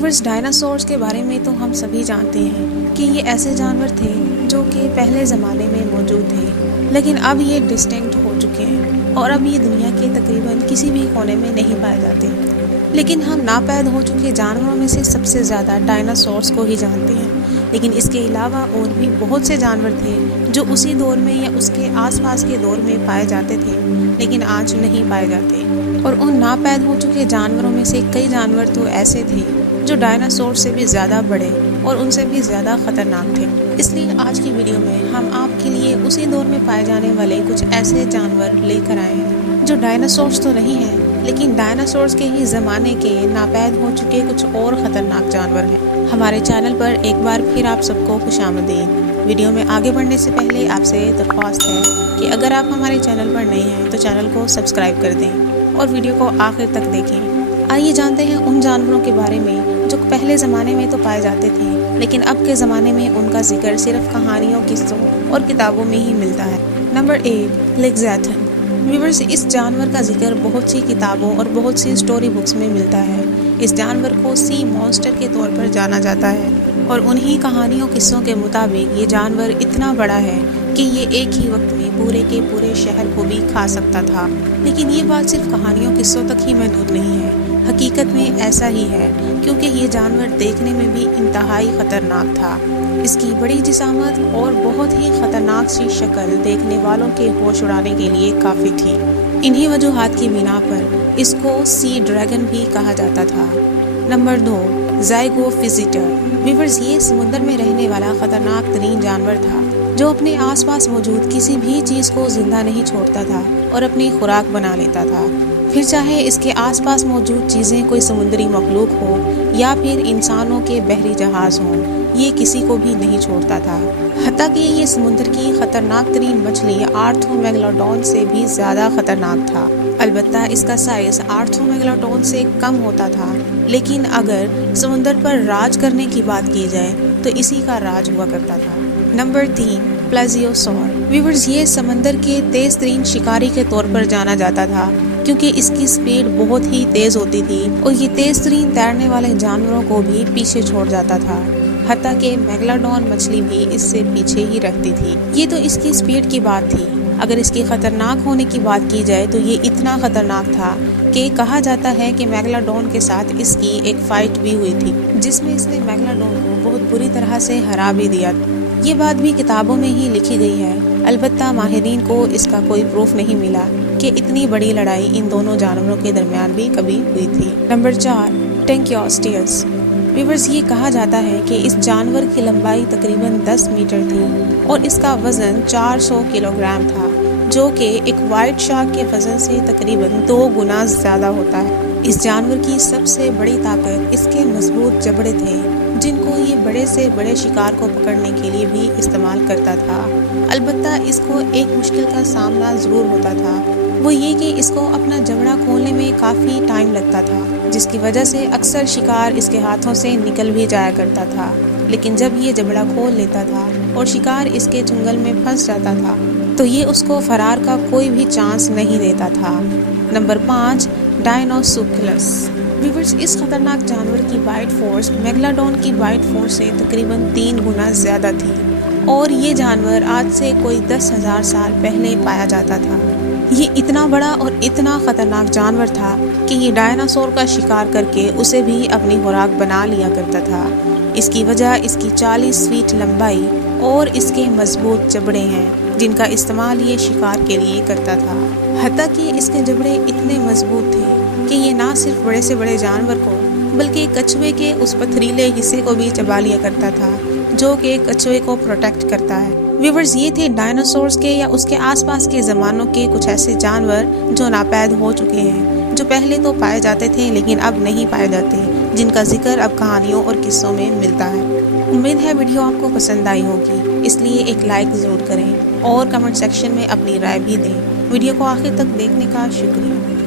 Viewers, dinosaurs کے بارے میں تو ہم سبھی جانتے ہیں کہ یہ ایسے جانور تھے جو کہ پہلے زمانے میں موجود تھے، لیکن اب یہ ڈسٹنکٹ ہو چکے ہیں اور اب یہ دنیا کے تقریباً کسی بھی کونے میں نہیں پائے جاتے۔ لیکن ہم ناپید ہو چکے جانوروں میں سے سب سے زیادہ ڈائناسورس کو ہی جانتے ہیں، لیکن اس کے علاوہ اور بھی بہت سے جانور تھے جو اسی دور میں یا اس کے آس پاس کے دور میں پائے جاتے تھے لیکن آج نہیں پائے جاتے۔ اور ان ناپید ہو چکے جانوروں میں سے کئی جانور تو ایسے تھے جو ڈائناسور سے بھی زیادہ بڑے اور ان سے بھی زیادہ خطرناک تھے۔ اس لیے آج کی ویڈیو میں ہم آپ کے لیے اسی دور میں پائے جانے والے کچھ ایسے جانور لے کر آئے ہیں جو ڈائناسورس تو نہیں ہیں لیکن ڈائناسورس کے ہی زمانے کے ناپید ہو چکے کچھ اور خطرناک جانور ہیں۔ ہمارے چینل پر ایک بار پھر آپ سب کو خوش آمدید۔ ویڈیو میں آگے بڑھنے سے پہلے آپ سے درخواست ہے کہ اگر آپ ہمارے چینل پر نئے ہیں تو چینل کو سبسکرائب کر دیں اور ویڈیو کو آخر تک دیکھیں۔ آئیے جانتے ہیں ان جانوروں کے بارے میں جو پہلے زمانے میں تو پائے جاتے تھے لیکن اب کے زمانے میں ان کا ذکر صرف کہانیوں، قصوں اور کتابوں میں ہی ملتا ہے۔ نمبر 8، لیگزیتھن۔ ویورز، اس جانور کا ذکر بہت سی کتابوں اور بہت سی سٹوری بکس میں ملتا ہے۔ اس جانور کو سی مونسٹر کے طور پر جانا جاتا ہے اور انہی کہانیوں قصوں کے مطابق یہ جانور اتنا بڑا ہے کہ یہ ایک ہی وقت میں پورے کے پورے شہر کو بھی کھا سکتا تھا۔ لیکن یہ بات صرف کہانیوں قصوں تک ہی محدود نہیں ہے، حقیقت میں ایسا ہی ہے کیونکہ یہ جانور دیکھنے میں بھی انتہائی خطرناک تھا۔ اس کی بڑی جسامت اور بہت ہی خطرناک سی شکل دیکھنے والوں کے ہوش اڑانے کے لیے کافی تھی۔ انہی وجوہات کی بنا پر اس کو سی ڈریگن بھی کہا جاتا تھا۔ نمبر 2، زائگوفیزیٹر۔ ویورز، یہ سمندر میں رہنے والا خطرناک ترین جانور تھا جو اپنے آس پاس موجود کسی بھی چیز کو زندہ نہیں چھوڑتا تھا اور اپنی خوراک بنا لیتا تھا، پھر چاہے اس کے آس پاس موجود چیزیں کوئی سمندری مخلوق ہو یا پھر انسانوں کے بحری جہاز ہوں، یہ کسی کو بھی نہیں چھوڑتا تھا۔ حتیٰ کہ یہ سمندر کی خطرناک ترین مچھلی آرتھرومیگلوڈون سے بھی زیادہ خطرناک تھا۔ البتہ اس کا سائز آرتھرومیگلوڈون سے کم ہوتا تھا، لیکن اگر سمندر پر راج کرنے کی بات کی جائے تو اسی کا راج ہوا کرتا تھا۔ نمبر 3، پلیزیوسور۔ ویورز، یہ سمندر کے تیز ترین شکاری کے طور پر جانا جاتا تھا کیونکہ اس کی سپیڈ بہت ہی تیز ہوتی تھی اور یہ تیز ترین تیرنے والے جانوروں کو بھی پیچھے چھوڑ جاتا تھا، حتیٰ کہ میگلاڈون مچھلی بھی اس سے پیچھے ہی رہتی تھی۔ یہ تو اس کی سپیڈ کی بات تھی، اگر اس کی خطرناک ہونے کی بات کی جائے تو یہ اتنا خطرناک تھا کہ کہا جاتا ہے کہ میگلاڈون کے ساتھ اس کی ایک فائٹ بھی ہوئی تھی جس میں اس نے میگلاڈون کو بہت بری طرح سے ہرا بھی دیا۔ یہ بات بھی کتابوں میں ہی لکھی گئی ہے، البتہ ماہرین کو اس کا کوئی پروف نہیں ملا کہ اتنی بڑی لڑائی ان دونوں جانوروں کے درمیان بھی کبھی ہوئی تھی۔ نمبر 4، ٹینکیوسٹیئس۔ ویورز، یہ کہا جاتا ہے کہ اس جانور کی لمبائی تقریباً 10 میٹر تھی اور اس کا وزن 400 کلو گرام تھا، جو کہ ایک وائٹ شارک کے وزن سے تقریباً 2 گنا زیادہ ہوتا ہے۔ اس جانور کی سب سے بڑی طاقت اس کے مضبوط جبڑے تھے جن کو یہ بڑے سے بڑے شکار کو پکڑنے کے لیے بھی استعمال کرتا تھا۔ البتہ اس کو ایک مشکل کا سامنا ضرور ہوتا تھا، وہ یہ کہ اس کو اپنا جبڑا کھولنے میں کافی ٹائم لگتا تھا جس کی وجہ سے اکثر شکار اس کے ہاتھوں سے نکل بھی جایا کرتا تھا۔ لیکن جب یہ جبڑا کھول لیتا تھا اور شکار اس کے چنگل میں پھنس جاتا تھا تو یہ اس کو فرار کا کوئی بھی چانس نہیں دیتا تھا۔ نمبر 5، ڈائنوسوکلس۔ ویورز، اس خطرناک جانور کی بائٹ فورس میگلاڈون کی بائٹ فورس سے تقریباً 3 گنا زیادہ تھی اور یہ جانور آج سے کوئی 10,000 سال پہلے پایا جاتا تھا۔ یہ اتنا بڑا اور اتنا خطرناک جانور تھا کہ یہ ڈائناسور کا شکار کر کے اسے بھی اپنی خوراک بنا لیا کرتا تھا۔ اس کی وجہ اس کی 40 فیٹ لمبائی اور اس کے مضبوط جبڑے ہیں جن کا استعمال یہ شکار کے لیے کرتا تھا۔ حتیٰ کہ اس کے جبڑے اتنے مضبوط تھے کہ یہ نہ صرف بڑے سے بڑے جانور کو بلکہ کچھوے کے اس پتھریلے حصے کو بھی چبا لیا کرتا تھا جو کہ کچھوے کو پروٹیکٹ کرتا ہے۔ ویورز، یہ تھے ڈائناسورس کے یا اس کے آس پاس کے زمانوں کے کچھ ایسے جانور جو ناپید ہو چکے ہیں، جو پہلے تو پائے جاتے تھے لیکن اب نہیں پائے جاتے، جن کا ذکر اب کہانیوں اور قصوں میں ملتا ہے۔ امید ہے ویڈیو آپ کو پسند آئی ہوگی، اس لیے ایک لائک ضرور کریں اور کمنٹ سیکشن میں اپنی رائے بھی دیں۔ ویڈیو کو آخر تک دیکھنے کا شکریہ۔